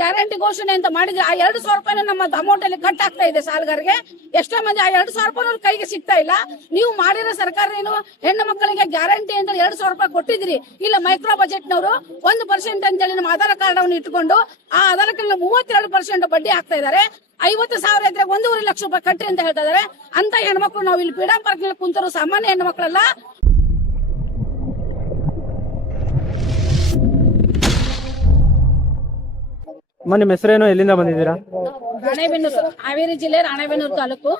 Guarantee ಘೋಷಣೆ ಅಂತ ಮಾಡಿದ್ರೆ ಆ 2,000 ರೂಪಾಯಿನ ನಮ್ಮ ಅಮೌಂಟ್ ಅಲ್ಲಿ ಕಟ್ ಆಗ್ತಾ ಇದೆ ಸಾಲಗಾರರಿಗೆ. ಎಷ್ಟೋ ಮಂದಿ ಆ 2,000 ರೂಪಾಯಿ ಕೈಗೆ ಸಿಗ್ತಾ ಇಲ್ಲ. ನೀವು ಮಾಡಿರೋ ಸರ್ಕಾರ ಏನು ಹೆಣ್ಣು ಮಕ್ಕಳಿಗೆ ಗ್ಯಾರಂಟಿ ಅಂತ 2,000 ರೂಪಾಯಿ ಕೊಟ್ಟಿದ್ರಿ. ಇಲ್ಲ ಮೈಕ್ರೋ ಬಜೆಟ್ ನವರು 1% ಅಂತ ಹೇಳಿ ನಮ್ಮ ಆಧಾರ್ ಕಾರ್ಡ್ ಅನ್ನು ಇಟ್ಟುಕೊಂಡು ಆ ಆಧಾರ್ ಕಾರ್ಡ್ 32% ಬಡ್ಡಿ ಹಾಕ್ತಾ ಇದ್ದಾರೆ. 50,000 ಇದ್ರೆ 1.5 ಲಕ್ಷ ರೂಪಾಯಿ ಕಟ್ಟಿ ಅಂತ ಹೇಳ್ತಾ ಇದಾರೆ. ಅಂತ ಹೆಣ್ಮಕ್ಳು ನಾವು ಇಲ್ಲಿ ಫ್ರೀಡಂ ಪಾರ್ಕ್ ನಲ್ಲಿ ಕುಂತರು ಸಾಮಾನ್ಯ ಹೆಣ್ಮಕ್ಳಲ್ಲ. ನಿಮ್ಮ ಹೆಸರೇನು, ಎಲ್ಲಿಂದ ಬಂದಿದ್ದೀರಾ? ರಾಣೆಬೆನ್ನೂರು, ಹಾವೇರಿ ಜಿಲ್ಲೆ ರಾಣೆಬೆನ್ನೂರು ತಾಲೂಕು,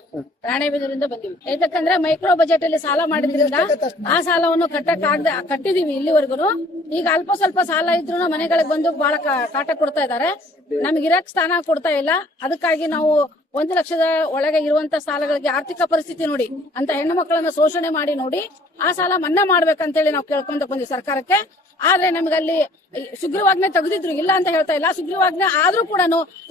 ರಾಣೆಬೆನ್ನೂರಿಂದ ಬಂದಿವಿ. ಯಾಕಂದ್ರೆ ಮೈಕ್ರೋ ಬಜೆಟ್ ಅಲ್ಲಿ ಸಾಲ ಮಾಡಿದ್ರಿಂದ ಆ ಸಾಲವನ್ನು ಕಟ್ಟಿದೀವಿ ಇಲ್ಲಿವರೆಗೂ. ಈಗ ಅಲ್ಪ ಸ್ವಲ್ಪ ಸಾಲ ಇದ್ರು ಮನೆಗಳಿಗೆ ಬಂದು ಬಹಳ ಕಾಟ ಕೊಡ್ತಾ ಇದ್ದಾರೆ. ನಮ್ಗೆ ಇರಕ್ ಸ್ಥಾನ ಕೊಡ್ತಾ ಇಲ್ಲ. ಅದಕ್ಕಾಗಿ ನಾವು 1 ಲಕ್ಷದ ಒಳಗೆ ಇರುವಂತ ಸಾಲಗಳಿಗೆ ಆರ್ಥಿಕ ಪರಿಸ್ಥಿತಿ ನೋಡಿ ಅಂತ ಹೆಣ್ಣು ಮಕ್ಕಳನ್ನ ಶೋಷಣೆ ಮಾಡಿ ನೋಡಿ ಆ ಸಾಲ ಮನ್ನಾ ಮಾಡ್ಬೇಕಂತೇಳಿ ನಾವು ಕೇಳ್ಕೊಂತ ಬಂದ್ವಿ ಸರ್ಕಾರಕ್ಕೆ. ಆದ್ರೆ ನಮ್ಗಲ್ಲಿ ಸುಗ್ರೀವಾಜ್ಞೆ ತೆಗೆದಿದ್ರು, ಇಲ್ಲ ಅಂತ ಹೇಳ್ತಾ ಇಲ್ಲ. ಸುಗ್ರೀವಾಜ್ಞೆ ಆದ್ರೂ ಕೂಡ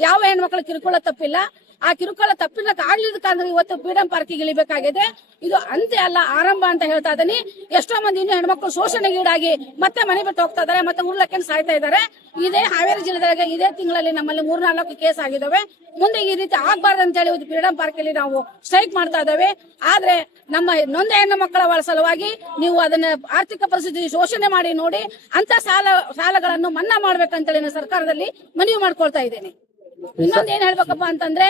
ಯಾವ ಹೆಣ್ಮಕ್ಳು ಕಿರುಕುಳ ತಪ್ಪಿಲ್ಲ. ಆ ಕಿರುಕುಳ ತಪ್ಪಿಲ್ಲಕ್ಕೆ ಆಗ್ಲಿದ್ದಕ್ಕಂದ್ರೆ ಇವತ್ತು ಫ್ರೀಡಂ ಪಾರ್ಕಿಗೆ ಇಳಿಬೇಕಾಗಿದೆ. ಇದು ಅಂತ್ಯ ಅಲ್ಲ, ಆರಂಭ ಅಂತ ಹೇಳ್ತಾ ಇದ್ದೀನಿ. ಎಷ್ಟೋ ಮಂದಿ ಇನ್ನು ಹೆಣ್ಮಕ್ಳು ಶೋಷಣೆಗೀಡಾಗಿ ಮತ್ತೆ ಮನೆ ಬಿಟ್ಟು ಹೋಗ್ತಾ ಇದಾರೆ, ಮತ್ತೆ ಉರ್ಲಕ್ಕೆ ಸಾಯ್ತಾ ಇದ್ದಾರೆ. ಇದೇ ಹಾವೇರಿ ಜಿಲ್ಲೆದಾಗ ಇದೇ ತಿಂಗಳಲ್ಲಿ ನಮ್ಮಲ್ಲಿ 3-4 ಕೇಸ್ ಆಗಿದಾವೆ. ಮುಂದೆ ಈ ರೀತಿ ಆಗ್ಬಾರ್ದು ಅಂತ ಹೇಳಿ ಇವತ್ತು ಫ್ರೀಡಂ ಪಾರ್ಕ್ ಅಲ್ಲಿ ನಾವು ಸ್ಟ್ರೈಕ್ ಮಾಡ್ತಾ ಇದ್ದೇವೆ. ಆದ್ರೆ ನಮ್ಮ ನೊಂದ ಹೆಣ್ಣು ಮಕ್ಕಳ ಸಲುವಾಗಿ ನೀವು ಅದನ್ನ ಆರ್ಥಿಕ ಪರಿಸ್ಥಿತಿ ಶೋಷಣೆ ಮಾಡಿ ನೋಡಿ ಅಂತ ಸಾಲಗಳನ್ನು ಮನ್ನಾ ಮಾಡ್ಬೇಕಂತೇಳಿ ಸರ್ಕಾರದಲ್ಲಿ ಮನವಿ ಮಾಡ್ಕೊಳ್ತಾ ಇದ್ದೇನೆ. ಇನ್ನೊಂದ್ ಏನ್ ಹೇಳ್ಬೇಕಪ್ಪ ಅಂತಂದ್ರೆ,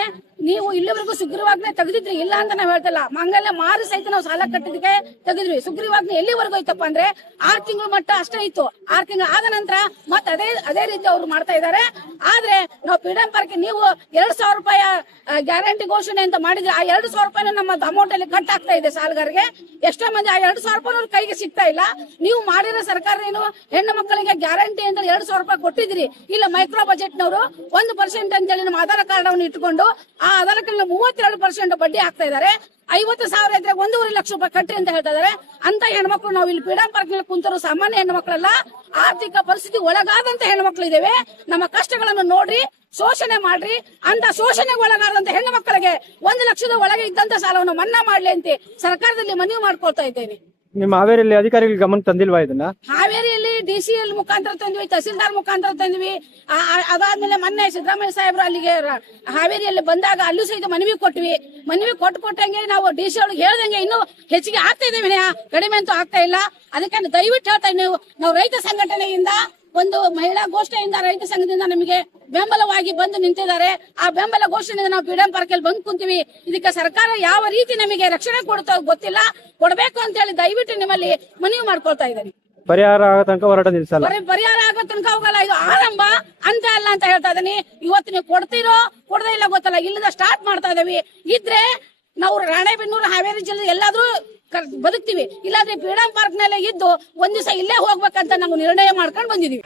ನೀವು ಇಲ್ಲಿವರೆಗೂ ಸುಗ್ರೀವಾಜ್ಞೆ ತೆಗೆದಿದ್ರಿ, ಇಲ್ಲ ಅಂತ ನಾವ್ ಹೇಳ್ತಿಲ್ಲ. ಮಂಗಲ್ಯ ಮಾರು ಸಹಿತ ನಾವು ಸಾಲ ಕಟ್ಟಿದಕ್ಕೆ ತೆಗೆದ್ವಿ. ಸುಗ್ರೀವಾಜ್ಞೆ ಎಲ್ಲಿವರೆಗೂ ಐತಪ್ಪ ಅಂದ್ರೆ 6 ತಿಂಗಳ ಮಟ್ಟ ಅಷ್ಟೇ ಇತ್ತು. 6 ತಿಂಗಳು ಆದ ನಂತರ ಮತ್ತೆ ಅದೇ ರೀತಿ ಅವ್ರು ಮಾಡ್ತಾ ಇದ್ದಾರೆ. ಆದ್ರೆ ನಾವು ಫ್ರೀಡಂ ಪಾರ್ಕ್ ನೀವು 2,000 ರೂಪಾಯಿ ಗ್ಯಾರಂಟಿ ಘೋಷಣೆ ಅಂತ ಮಾಡಿದ್ರೆ ಆ 2,000 ರೂಪಾಯಿನ ನಮ್ಮ ಅಮೌಂಟ್ ಅಲ್ಲಿ ಕಟ್ ಆಗ್ತಾ ಇದೆ ಸಾಲಗಾರರಿಗೆ. ಎಷ್ಟೋ ಮಂದಿ ಆ 2,000 ರೂಪಾಯಿ ಕೈಗೆ ಸಿಗ್ತಾ ಇಲ್ಲ. ನೀವು ಮಾಡಿರೋ ಸರ್ಕಾರ ಏನು ಹೆಣ್ಣು ಮಕ್ಕಳಿಗೆ ಗ್ಯಾರಂಟಿ ಅಂತ 2,000 ರೂಪಾಯಿ ಕೊಟ್ಟಿದ್ರಿ. ಇಲ್ಲ ಮೈಕ್ರೋ ಬಜೆಟ್ ನವರು 1% ಅಂತ ಹೇಳಿ ನಮ್ಮ ಆಧಾರ್ ಕಾರ್ಡ್ ಅನ್ನು ಇಟ್ಟುಕೊಂಡು ಆ ಆಧಾರ್ ಕಾರ್ಡ್ 32% ಬಡ್ಡಿ ಹಾಕ್ತಾ ಇದ್ದಾರೆ. 50,000 ಇದ್ರೆ 1.5 ಲಕ್ಷ ರೂಪಾಯಿ ಕಟ್ಟಿ ಅಂತ ಹೇಳ್ತಾ ಇದಾರೆ. ಅಂತ ಹೆಣ್ಮಕ್ಳು ನಾವು ಇಲ್ಲಿ ಫ್ರೀಡಂ ಪಾರ್ಕ್ ನಲ್ಲಿ ಕುಂತರು ಸಾಮಾನ್ಯ ಹೆಣ್ಮಕ್ಳಲ್ಲ. ಆರ್ಥಿಕ ಪರಿಸ್ಥಿತಿ ಒಳಗಾದಂತ ಹೆಣ್ಮಕ್ಳು ಇದ್ದೇವೆ. ನಮ್ಮ ಕಷ್ಟಗಳನ್ನು ನೋಡ್ರಿ, ಶೋಷಣೆ ಮಾಡ್ರಿ. ಅಂತ ಶೋಷಣೆಗೆ ಒಳಗಾದಂತ ಹೆಣ್ಣು ಮಕ್ಕಳಿಗೆ 1 ಲಕ್ಷದ ಒಳಗೆ ಇದ್ದಂತ ಸಾಲವನ್ನು ಮನ್ನಾ ಮಾಡ್ಲಿ ಅಂತ ಸರ್ಕಾರದಲ್ಲಿ ಮನವಿ ಮಾಡ್ಕೊಳ್ತಾ ಇದ್ದೇನೆ. ನಿಮ್ಮ ಹಾವೇರಿಯಲ್ಲಿ ಅಧಿಕಾರಿಗಳ ಗಮನ ತಂದಿಲ್ವಾ ಇದನ್ನ? ಹಾವೇರಿಯಲ್ಲಿ DCL ಮುಖಾಂತರ ತಂದ್ವಿ, ತಹಸೀಲ್ದಾರ್ ಮುಖಾಂತರ ತಂದ್ವಿ. ಅದಾದ್ಮೇಲೆ ಮೊನ್ನೆ ಸಿದ್ದರಾಮಯ್ಯ ಸಾಹೇಬ್ರು ಅಲ್ಲಿಗೆ ಹಾವೇರಿಯಲ್ಲಿ ಬಂದಾಗ ಅಲ್ಲೂ ಸಹಿತ ಮನವಿ ಕೊಟ್ವಿ. ಮನವಿ ಕೊಟ್ಟಂಗೆ ನಾವು DC ಒಳಗೆ ಹೇಳ್ದಂಗೆ ಇನ್ನೂ ಹೆಚ್ಚಿಗೆ ಆಗ್ತಾ ಇದ್ದೇವೆ, ಕಡಿಮೆ ಅಂತೂ ಆಗ್ತಾ ಇಲ್ಲ. ಅದಕ್ಕೆ ದಯವಿಟ್ಟು ಹೇಳ್ತಾ ಇದ್ದೀವಿ, ನಾವು ರೈತ ಸಂಘಟನೆಯಿಂದ ಒಂದು ಮಹಿಳಾ ಗೋಷ್ಠಿಯಿಂದ ರೈತ ಸಂಘದಿಂದ ನಮಗೆ ಬೆಂಬಲವಾಗಿ ಬಂದು ನಿಂತಿದ್ದಾರೆ. ಆ ಬೆಂಬಲ ಘೋಷಣೆಯಿಂದ ನಾವು ಫ್ರೀಡಂ ಪಾರ್ಕ್ ಅಲ್ಲಿ ಬಂದು ಕುಂತೀವಿ. ಇದಕ್ಕೆ ಸರ್ಕಾರ ಯಾವ ರೀತಿ ನಮಗೆ ರಕ್ಷಣೆ ಕೊಡ್ತಾ ಗೊತ್ತಿಲ್ಲ, ಕೊಡಬೇಕು ಅಂತ ಹೇಳಿ ದಯವಿಟ್ಟು ನಿಮ್ಮಲ್ಲಿ ಮನವಿ ಮಾಡ್ಕೊಳ್ತಾ ಇದ್ದೀನಿ. ಪರಿಹಾರ ಆಗೋ ತನಕ ಹೋರಾಟ ನಿಲ್ಸಲ್ಲ. ಪರಿಹಾರ ಆಗೋ ತನಕ ಹೋಗಲ್ಲ, ಇದು ಆರಂಭ ಅಂತ ಅಲ್ಲ ಅಂತ ಹೇಳ್ತಾ ಇದೀನಿ. ಇವತ್ತು ನೀವು ಕೊಡ್ತೀರೋ ಕೊಡದೇ ಇಲ್ಲ ಗೊತ್ತಲ್ಲ, ಇಲ್ಲದ ಸ್ಟಾರ್ಟ್ ಮಾಡ್ತಾ ಇದೀವಿ. ಇದ್ರೆ ನಾವು ರಾಣೆಬೆನ್ನೂರು ಹಾವೇರಿ ಜಿಲ್ಲೆ ಎಲ್ಲಾದ್ರೂ ಬದುಕ್ತಿವಿ. ಇಲ್ಲಾಂದ್ರೆ ಫ್ರೀಡಂ ಪಾರ್ಕ್ ನಲ್ಲೇ ಇದ್ದು ಒಂದ್ ದಿವಸ ಇಲ್ಲೇ ಹೋಗ್ಬೇಕಂತ ನಾವು ನಿರ್ಣಯ ಮಾಡ್ಕೊಂಡು ಬಂದಿದೀವಿ.